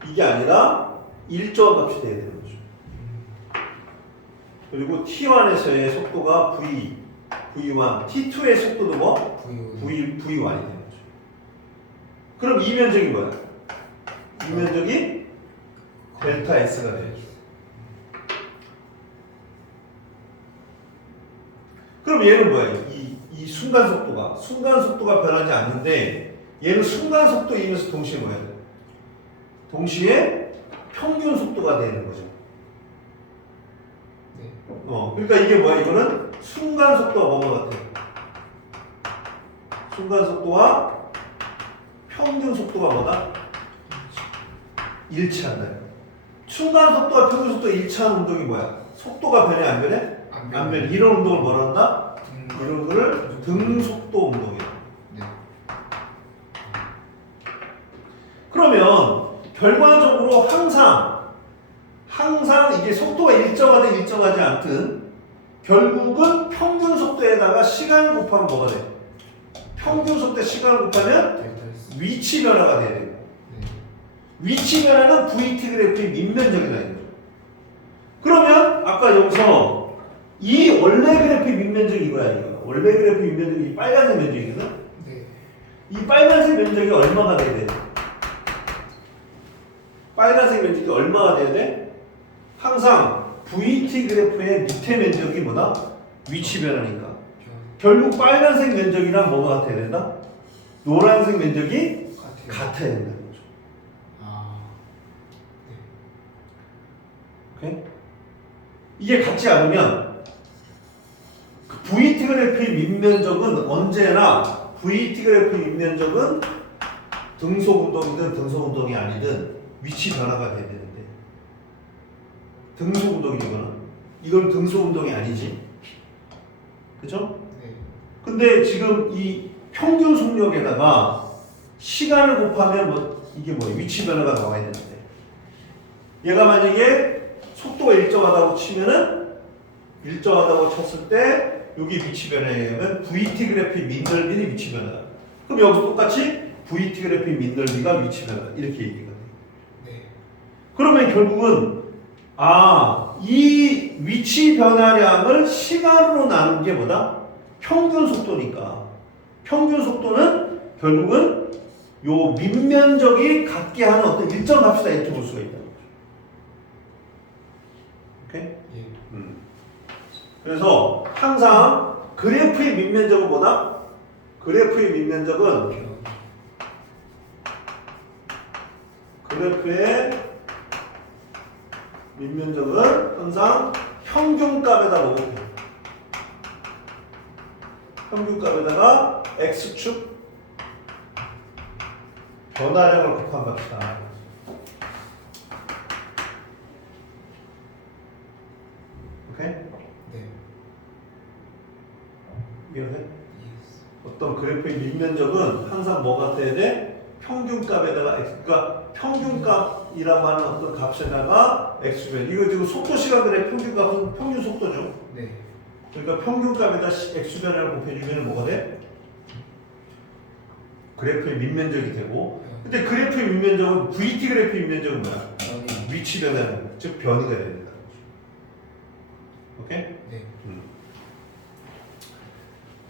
이게 아니라 일정한 값이 돼야 되는 거죠. 그리고 T1에서의 속도가 V1, T2의 속도도 뭐? V1이 되는 거죠. 그럼 이 면적이 뭐야? 이 면적이 델타 S가 돼야죠. 그럼 얘는 뭐야? 이 순간 속도가 변하지 않는데 얘는 순간 속도이면서 동시에 뭐야? 동시에 평균 속도가 되는 거죠. 네. 그러니까 이게 뭐야? 이거는 순간 속도가 뭐가 같아? 순간 속도와 평균 속도가 뭐다? 일치한다. 순간 속도와 평균 속도가 일치하는 운동이 뭐야? 속도가 변해 안 변해? 안 변해. 이런 운동을 뭐라 한다? 이런 거를 등속도 운동이야. 네. 그러면 결과적으로 항상 이게 속도가 일정하든 일정하지 않든 결국은 평균 속도에다가 시간을 곱하면 뭐가 돼? 평균 속도에 시간을 곱하면 델타 S. 위치 변화가 돼야 돼요. 네. 위치 변화는 VT 그래프의 밑면적이다 이거죠. 그러면 아까 여기서 이 원래 그래프의 밑면적이 이거야 이거. 원래 그래프의 밑면적이 이 빨간색 면적이거든. 네. 이 빨간색 면적이 얼마가 돼야 돼? 빨간색 면적이 얼마가 돼야 돼? 항상 VT 그래프의 밑에 면적이 뭐다? 위치 변화니까. 변 결국 빨간색 면적이랑 뭐가 같아야 된다? 노란색 면적이 같아요. 같아야 된다는 거죠. 아, 네. 오케이? 이게 같지 않으면 그 VT 그래프의 밑면적은 언제나 VT 그래프의 밑면적은 등속 운동이든 등속 운동이 아니든 위치 변화가 돼야 되는데 등속 운동이거나 이건 등속 운동이 아니지. 그죠? 네. 근데 지금 이 평균 속력에다가 시간을 곱하면 뭐 이게 뭐 위치 변화가 나와야 되는데 얘가 만약에 속도가 일정하다고 치면은 일정하다고 쳤을 때 여기 위치 변화에는 VT 그래프의 민넓이는 위치 변화다. 그럼 여기서 똑같이 VT 그래프의 민넓이가 위치 변화 이렇게 얘기가 돼. 네. 그러면 결국은 이 위치 변화량을 시간으로 나눈 게 뭐다? 평균 속도니까 평균 속도는 결국은 요 밑면적이 갖게 하는 어떤 일정 값이다 이렇게 볼 수가 있다는 거죠. 오케이? 예. 그래서 항상 그래프의 밑면적은 뭐다? 그래프의 밑면적은 변 그래프의 밑면적은 항상 평균값에다 놓고 평균값에다가 x축 변화량을 곱한 값이다. 오케이? 네. 이해돼? 예스. 어떤 그래프의 밑면적은 항상 뭐 같아야 돼? 평균값에다가 x, 그러니까 평균값이라고 하는 어떤 값에다가 x변. 이거 지금 속도 시간들의 평균값은 평균 속도죠. 네. 그러니까 평균값에다 x변을 곱해주면 뭐가 돼? 그래프의 밑면적이 되고. 근데 그래프의 밑면적은 VT 그래프의 밑면적은 뭐야? 변이. 위치 변화량, 즉 변이가 돼야 된다. 오케이? 네.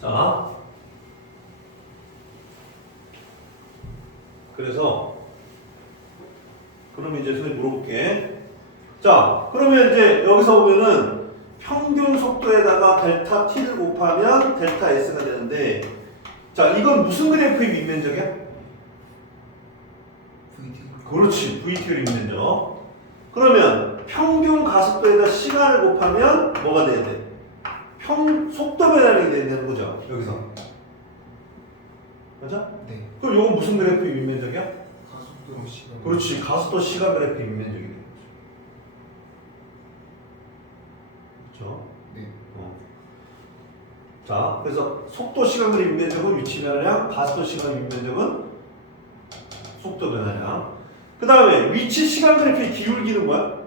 자, 그래서 그러면 이제 선생님 물어볼게. 자, 그러면 이제 여기서 보면은 평균 속도에다가 델타 t를 곱하면 델타 s가 되는데, 자, 이건 무슨 그래프의 밑면적이야? VT. 그렇지, VT의 밑면적. 그러면 평균 가속도에다 시간을 곱하면 뭐가 돼야 돼? 속도 변화량이 돼야 되는 거죠, 여기서. 맞아? 네. 그럼 이건 무슨 그래프의 밑면적이야? 가속도로 시간. 그렇지, 가속도 시간 그래프의 밑면적이 되는 거죠. 그렇죠? 네. 자, 그래서 속도 시간 그래프 밑면적은 위치 변화량, 가속도 시간 밑면적은 속도 변화량. 그 다음에 위치 시간 그래프의 기울기는 뭐야? 속도.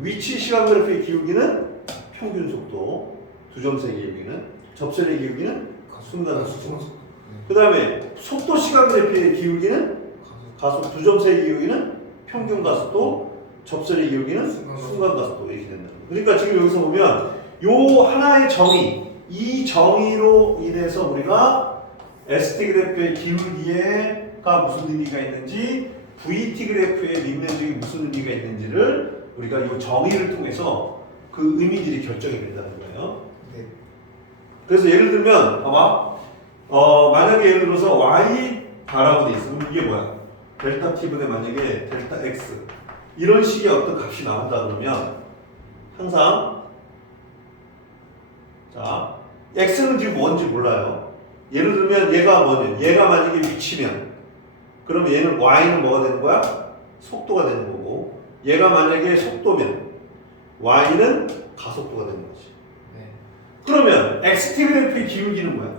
위치 시간 그래프의 기울기는 평균 속도, 두 점세의 기울기는, 접선의 기울기는 순간 속도. 속도. 그 다음에 속도 시간 그래프의 기울기는 가속, 두 점세의 기울기는 평균 가속도, 접선의 기울기는 순간 가속도 이렇게 된다. 그러니까 지금 여기서 보면 요 하나의 정의, 이 정의로 인해서 우리가 ST 그래프의 기울기가 무슨 의미가 있는지, VT 그래프의 밑면적이 무슨 의미가 있는지를 우리가 이 정의를 통해서 그 의미들이 결정이 된다는 거예요. 네. 그래서 예를 들면 만약에 예를 들어서 y 바라고 돼 있으면 이게 뭐야? 델타 t분의 만약에 델타 x 이런 식의 어떤 값이 나온다 그러면 항상 자 x는 지금 뭔지 몰라요. 예를 들면 얘가 뭐냐? 얘가 만약에 위치면 그러면 얘는 y는 뭐가 되는 거야? 속도가 되는 거고 얘가 만약에 속도면 y는 가속도가 되는 거지. 네. 그러면 xt 그래프의 기울기는 뭐야?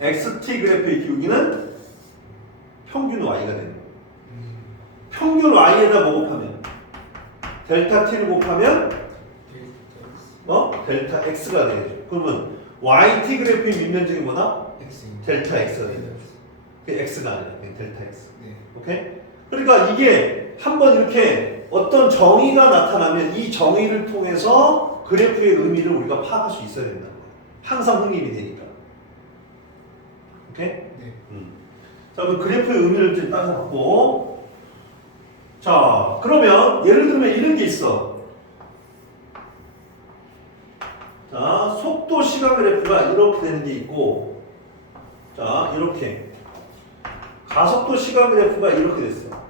xt 그래프의 기울기는 평균 y가 되는 거야. 평균 y에다 뭐 곱하면 델타 t를 곱하면 델타 x가 되겠죠. 그러면 yt 그래프의 밑면적이 뭐다? X. 델타 x가 되는 거죠. 그게 x가 아니라 그냥 델타 x. 네. 오케이? 그러니까 이게 한번 이렇게 어떤 정의가 나타나면 이 정의를 통해서 그래프의 의미를 우리가 파악할 수 있어야 된다는 거예요. 항상 확립이 되니까. 오케이? 네. 자, 그럼 그래프의 의미를 좀 따져봤고, 자, 그러면 예를 들면 이런 게 있어. 시간 그래프가 이렇게 되는 게 있고, 자 이렇게 가속도 시간 그래프가 이렇게 됐어요.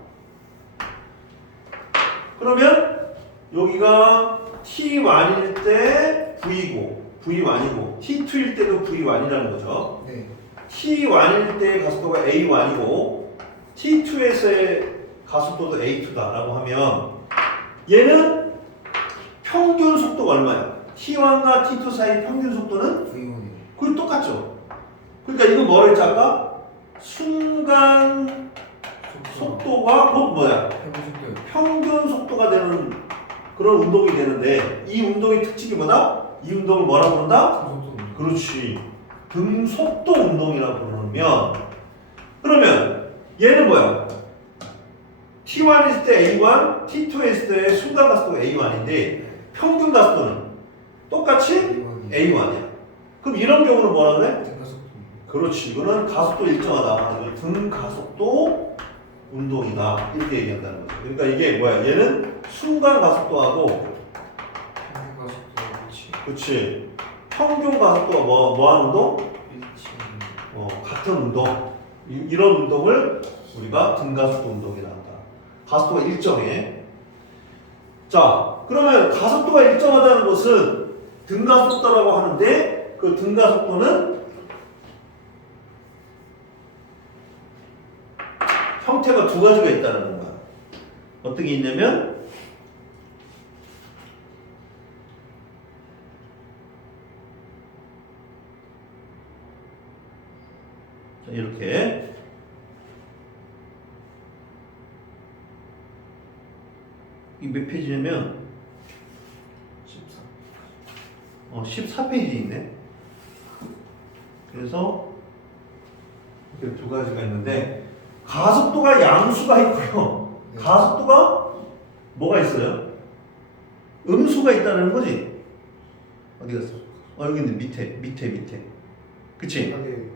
그러면 여기가 T1일 때 V고 V1이고 T2일 때도 V1이라는 거죠. 네. T1일 때 가속도가 A1이고 T2에서의 가속도도 A2다라고 하면 얘는 평균 속도가 얼마야? T1과 T2 사이 평균 속도는 V1이. 그게 똑같죠. 그러니까 이거 뭐를 했지 아까? 순간 속도가 곧 뭐야? 해보실게요. 평균 속도가 되는 그런 운동이 되는데 이 운동의 특징이 뭐다? 이 운동을 뭐라고 부른다? 그렇지. 등속도 운동이라고 부르면 그러면 얘는 뭐야? T1 있을 때 A1, T2 있을 때 순간 가속도가 A1인데 평균 가속도는 똑같이 A1이야. 그럼 이런 경우는 뭐라 그래? 등가속도. 그렇지. 이거는 가속도 일정하다. 이거 등가속도 운동이다. 이렇게 얘기한다는 거죠. 그러니까 이게 뭐야? 얘는 순간 가속도하고 평균가속도 일치. 그렇지. 평균 가속도가 뭐하는 운동? 일치. 같은 운동. 이런 운동을 우리가 등가속도 운동이라 한다. 가속도가 일정해. 자, 그러면 가속도가 일정하다는 것은 등가속도라고 하는데 그 등가속도는 형태가 두 가지가 있다는 거야. 어떤 게 있냐면 자, 이렇게 이 몇 페이지냐면 14. 14페이지 있네. 그래서 이렇게 두 가지가 있는데 가속도가 양수가 있고요. 네. 가속도가 뭐가 있어요? 음수가 있다는 거지. 어디 갔어? 여기 있네. 밑에. 그치? 하게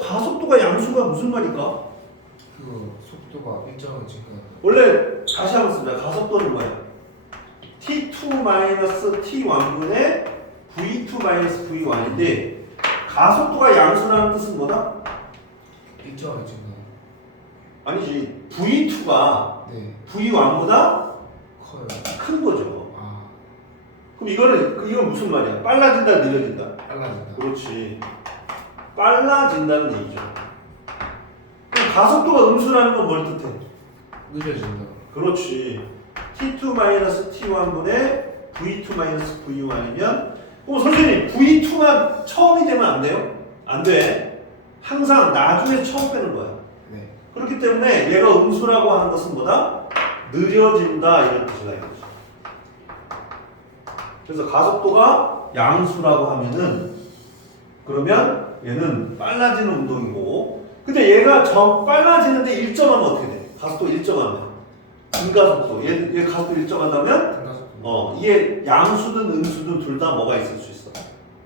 가속도가 양수가 무슨 말일까? 그 속도가 일정한 증가한다. 원래 다시 한번 쓰자. 가속도는 뭐야? T2-T1분의 V2-V1인데 가속도가 양수라는 뜻은 뭐다? 일정한 증가. 아니지. V2가 네. V1보다 커요. 큰 거죠. 아, 그럼 이건 무슨 말이야? 빨라진다, 느려진다? 빨라진다. 그렇지. 빨라진다는 얘기죠. 그럼 가속도가 음수라는 건 뭘 뜻해? 느려진다. 그렇지. T2-T1분의 V2-V1이면 선생님 V2만 처음이 되면 안 돼요? 안 돼. 항상 나중에 처음 빼는 거야. 네. 그렇기 때문에 얘가 음수라고 하는 것은 뭐다? 느려진다 이런 뜻이다 이거지. 그래서 가속도가 양수라고 하면은 그러면 얘는 빨라지는 운동이고 근데 얘가 빨라지는데 일정하면 어떻게 돼? 가속도 일정하면 등가속도 얘 가속도 일정하다면 등가속도. 이게 양수든 음수든 둘 다 뭐가 있을 수 있어?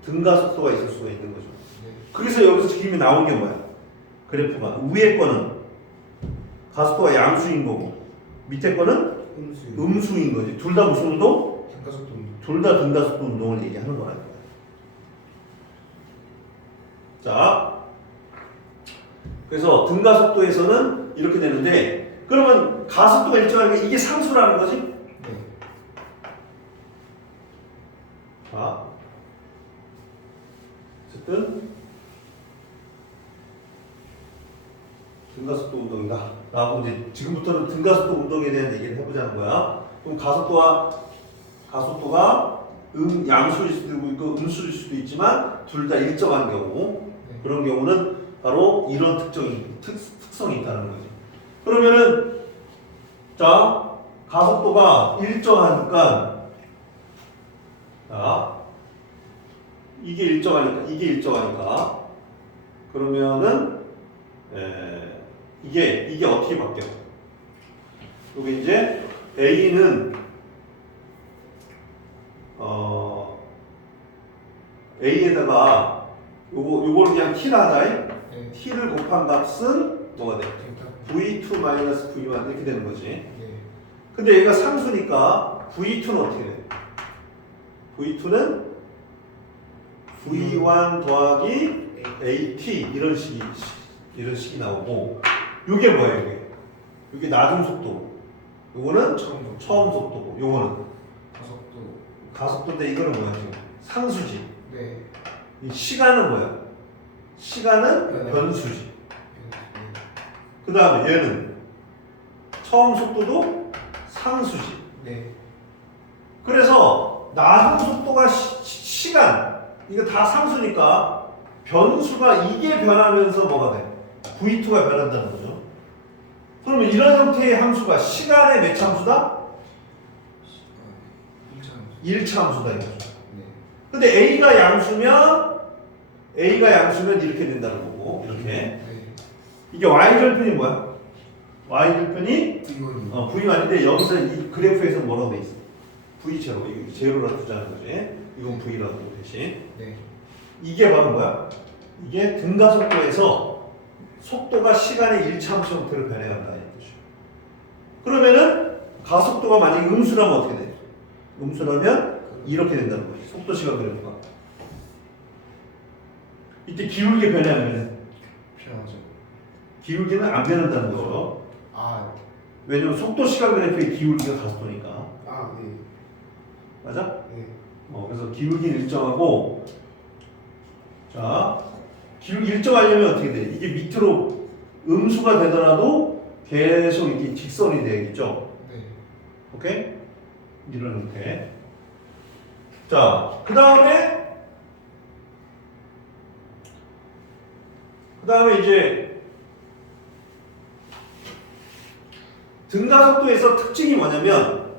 등가속도가 있을 수가 있는 거죠. 네. 그래서 여기서 지금 나온 게 뭐야? 그래프가 위에 거는 가속도가 양수인 거고 밑에 거는 음수. 음수인 거지. 둘 다 무슨 운동? 등가속도. 둘 다 등가속도 운동을 얘기하는 거라는 거야. 자, 그래서 등가속도에서는 이렇게 되는데 그러면 가속도가 일정하니까 이게 상수라는 거지? 네. 자, 어쨌든 등가속도 운동이다. 라고 이제 지금부터는 등가속도 운동에 대한 얘기를 해보자는 거야. 그럼 가속도가 양수일 수도 있고 음수일 수도 있지만 둘 다 일정한 경우 네. 그런 경우는 바로 이런 특성이 있다는 거지. 그러면은 자 가속도가 일정하니까 자 이게 일정하니까 그러면은 이게 어떻게 바뀌어? 여기 이제 A는 A에다가 요걸 그냥 T라 하자. 네. T를 곱한 값은 뭐가 돼? 델타. V2-V1 이렇게 되는 거지. 네. 근데 얘가 상수니까 V2는 어떻게 돼? V2는 V1 더하기 AT 이런 식이 나오고 요게 뭐예요? 요게 나중 속도. 요거는 처음 속도고 요거는 가속도. 가속도인데 이거는 뭐야 지금? 상수지. 네. 이 시간은 뭐야? 시간은 네. 변수지. 그 다음에 얘는 처음 속도도 상수지. 네. 그래서 나중 속도가 시간 이거 다 상수니까 변수가 이게 변하면서 뭐가 돼? V2가 변한다는 거죠. 그러면 이런 형태의 함수가 시간의 몇 차 함수다? 1차 함수다 이거죠. 네. 근데 A가 양수면 이렇게 된다는 거고 이렇게 네. 이게 y절편이 뭐야? y절편이 이거는 V만인데 여기서 이 그래프에서 뭐라고 돼 있어? V 제로 이거 제로라 두자는 거지. 이건 V라고 대신 네. 이게 바로 뭐야? 이게 등가속도에서 속도가 시간의 1차 함수 형태로 변해간다는 뜻이야. 그러면은 가속도가 만약에 음수라면 어떻게 돼? 음수라면 이렇게 된다는 거지. 속도 시간 그래프가. 이때 기울기 변하면 필요하죠. 기울기는 안 변한다는 거죠. 아, 왜냐면 속도 시간 그래프의 기울기가 가속도니까. 네. 맞아? 네. 그래서 기울기는 일정하고 자 기울기 일정하려면 어떻게 돼? 이게 밑으로 음수가 되더라도 계속 이렇게 직선이 되겠죠. 네. 오케이? 이런 형태. 자, 그 다음에 이제 등가속도에서 특징이 뭐냐면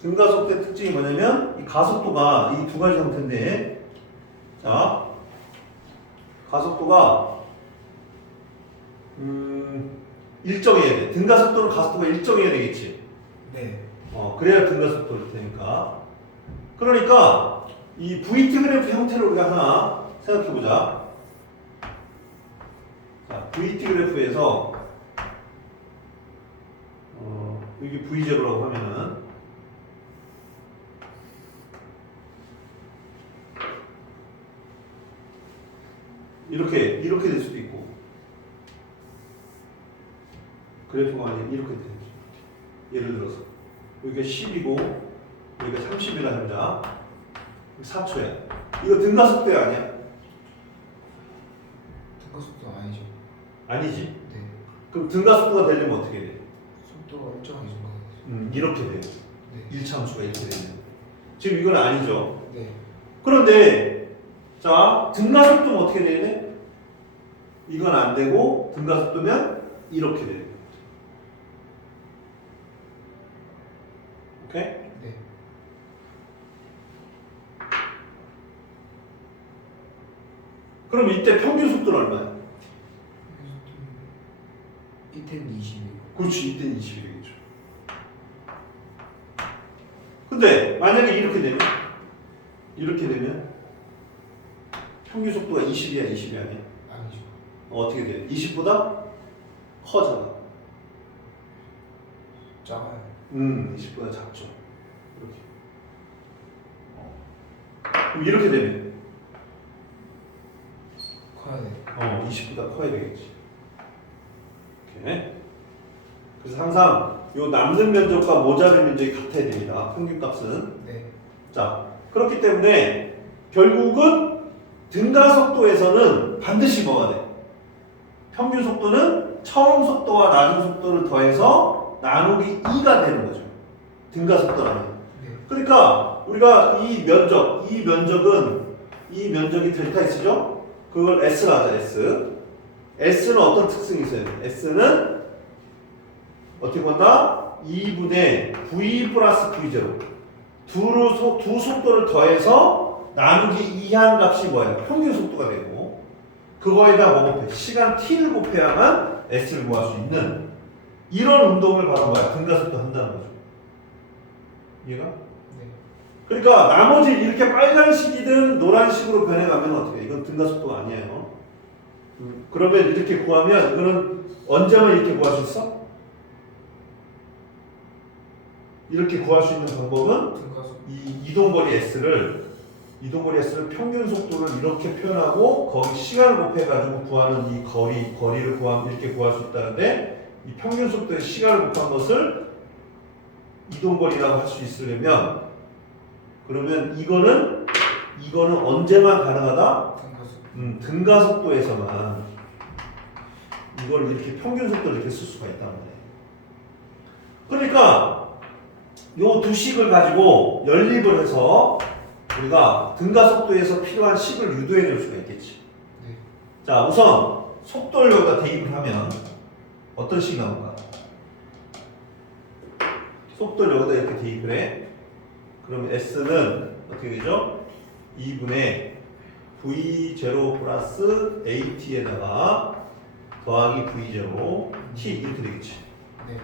등가속도의 특징이 뭐냐면 이 가속도가 이 두 가지 형태인데 자 가속도가 일정해야 돼. 등가속도는 가속도가 일정해야 되겠지. 네. 그래야 등가속도를 테니까. 그러니까 이 VT 그래프 형태를 우리가 하나 생각해보자. 자, VT 그래프에서 여기 V0라고 하면은 이렇게 될 수도 있고 그래프가 아니라 이렇게 되는 거죠. 예를 들어서 여기가 10이고 여기가 30이라 합니다. 4초야. 이거 등가속도야 아니야? 등가속도 아니죠. 아니지. 네. 그럼 등가속도가 되려면 어떻게 돼? 속도가 일정하게 증가해요. 이렇게 돼요. 네. 1차 함수가 이렇게 되면 지금 이건 아니죠. 네. 그런데 자 등가속도는 어떻게 돼야 돼? 이건 안 되고 등가속도면 이렇게 돼요. 오케이? 네. 그럼 이때 평균 속도는 얼마야? 이때는 20이고. 그렇지, 이때는 20이 되겠죠. 근데 만약에 이렇게 되면 평균 속도가 20이야, 20이 아니야? 아니죠. 어떻게 돼? 20보다 커잖아. 작아요. 20보다 작죠. 이렇게. 그럼 이렇게 되면 커야 돼. 20보다 커야 되겠지. 이렇게. 그래서 항상 요 남는 면적과 모자른 면적이 같아야 됩니다. 평균값은. 네. 자, 그렇기 때문에 결국은 등가속도에서는 반드시 뭐가 돼? 평균 속도는 처음 속도와 나중 속도를 더해서 나누기 2가 되는 거죠. 등가속도라면. 네. 그러니까 우리가 이 면적이 델타 S죠? 그걸 S라 하자, S. S는 어떤 특성이 있어요? S는 어떻게 본다? 2분의 V 플러스 V0. 두 속도를 더해서 나누기 2한 값이 뭐예요? 평균 속도가 되고 그거에다 뭐 곱해? 시간 t를 곱해야만 S를 구할 수 있는 이런 운동을 바로 뭐야? 등가속도 한다는 거죠. 이해가? 네. 그러니까 나머지 이렇게 빨간식이든 노란식으로 변해가면 어떻게 해? 이건 등가속도가 아니에요. 그러면 이렇게 구하면 이거는 언제만 이렇게 구할 수 있어? 이렇게 구할 수 있는 방법은 등가속. 이 이동거리 S를 이동거리 S를 평균 속도를 이렇게 표현하고 거기 시간을 곱해가지고 구하는 이 거리를 이렇게 구할 수 있다는데 이 평균 속도의 시간을 곱한 것을 이동거리라고 할 수 있으려면 그러면 이거는 언제만 가능하다? 등가속도에서만 이걸 이렇게 평균 속도를 이렇게 쓸 수가 있다는 거예요. 그러니까 요 두 식을 가지고 연립을 해서 우리가 등가속도에서 필요한 식을 유도해 줄 수가 있겠지. 네. 자, 우선 속도를 여기다 대입을 하면 어떤 식이 나올까? 속도를 여기다 이렇게 대입을 해. 그러면 S는 어떻게 되죠? 2분의 V0 플러스 AT에다가 더하기 V0 T 이렇게 되겠지. 네.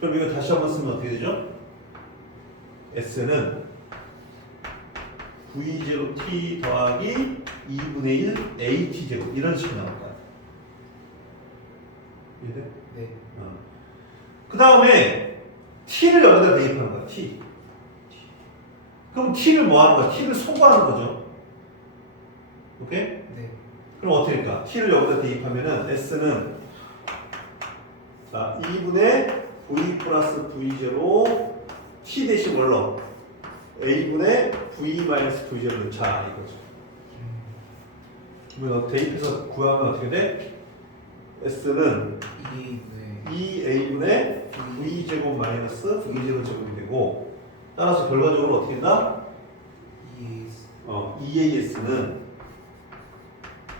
그럼 이거 다시 한번 쓰면 어떻게 되죠? S는 V0T 더하기 2분의 1 AT제곱 이런 식이 나올 거야. 이해돼? 네. 그 다음에 T를 여기다 대입하는 거야. T. 그럼 T를 뭐 하는 거야? T를 소거하는 거죠. 오케이? 네. 그럼 어떻게 될까? T를 여기다 대입하면은 S는 자 2분의 V 플러스 V0 T 대신 뭘로? A분의 V 마이너스 V0를 넣자 이거죠. 그러면 대입해서 구하면 어떻게 돼? S는 2A분의 V제곱 마이너스 V0 제곱이 되고 따라서 결과적으로 어떻게 된다? EAS는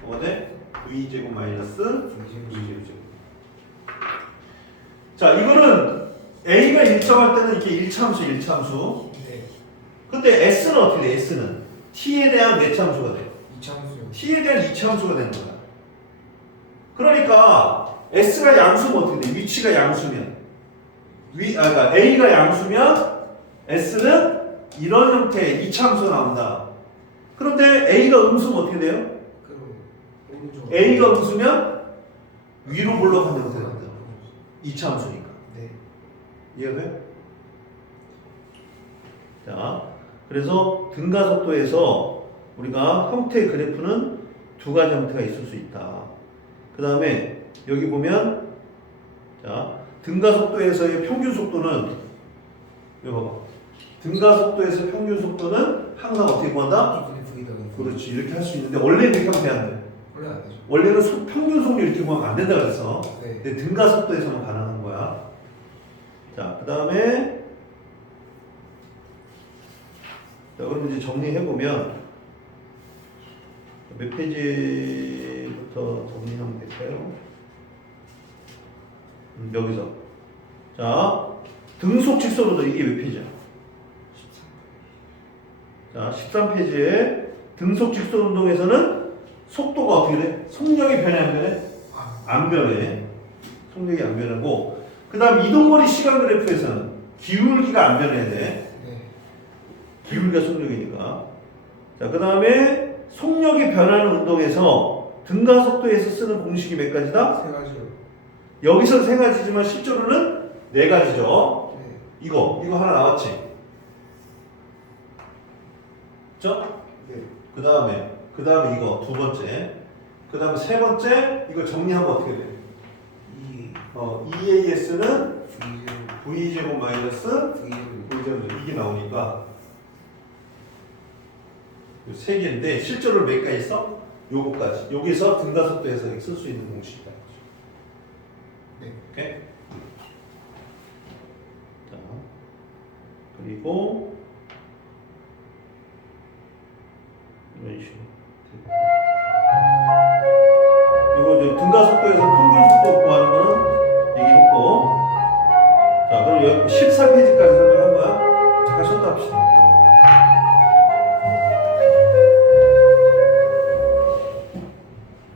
뭐네? V제곱 마이너스 V제곱 제곱. 자, 이거는 A가 일정할 때는 이렇게 1차함수. 네. 근데 S는 어떻게 돼? S는 T에 대한 몇 차함수가 돼? 2차함수. T에 대한 2차함수가 되는 거야. 그러니까 S가 양수면 어떻게 돼? 위치가 양수면 그러니까 A가 양수면 S는 이런 형태의 2차함수가 나온다. 그런데 A가 음수면 어떻게 돼요? 그럼 오른쪽. A가 음수면 위로 올라가는 형태가 된다. 2차함수니까. 네. 이해돼? 자, 그래서 등가속도에서 우리가 형태의 그래프는 두 가지 형태가 있을 수 있다. 그 다음에 여기 보면 자 등가속도에서의 평균 속도는 이거 봐봐. 등가속도에서 평균 속도는 항상 어떻게 구한다? 2분의 V 더하기 그렇지 이렇게 할 수 있는데 원래 이렇게 하면 돼 안 돼? 원래 안 되죠. 원래는 평균 속도 이렇게 구하면 안 된다 그래서 네. 근데 등가속도에서만 가능한 거야. 자, 그 다음에 자, 그럼 이제 정리해보면 몇 페이지부터 정리하면 될까요? 여기서 자 등속 직선으로 이게 몇 페이지야? 자 13페이지에 등속 직선 운동에서는 속도가 어떻게 돼? 속력이 변해 안 변해? 안 변해. 속력이 안 변하고 그 다음 이동거리 시간 그래프에서는 기울기가 안 변해야 돼. 네. 기울기가 속력이니까. 자, 그 다음에 속력이 변하는 운동에서 등가속도에서 쓰는 공식이 몇 가지다? 세 가지요. 여기서 세 가지지만 실제로는 네 가지죠. 네. 이거 하나 나왔지? 그쵸? 네. 그 다음에 이거 두 번째. 그 다음에 세 번째 이거 정리하면 어떻게 돼? EAS는 V제곱 마이너스 V제곱 이게 나오니까 세 개인데 실제로 몇 가지 있어? 요거까지. 여기서 등가속도에서 쓸 수 있는 공식이다. 네. 오케이? 자, 그리고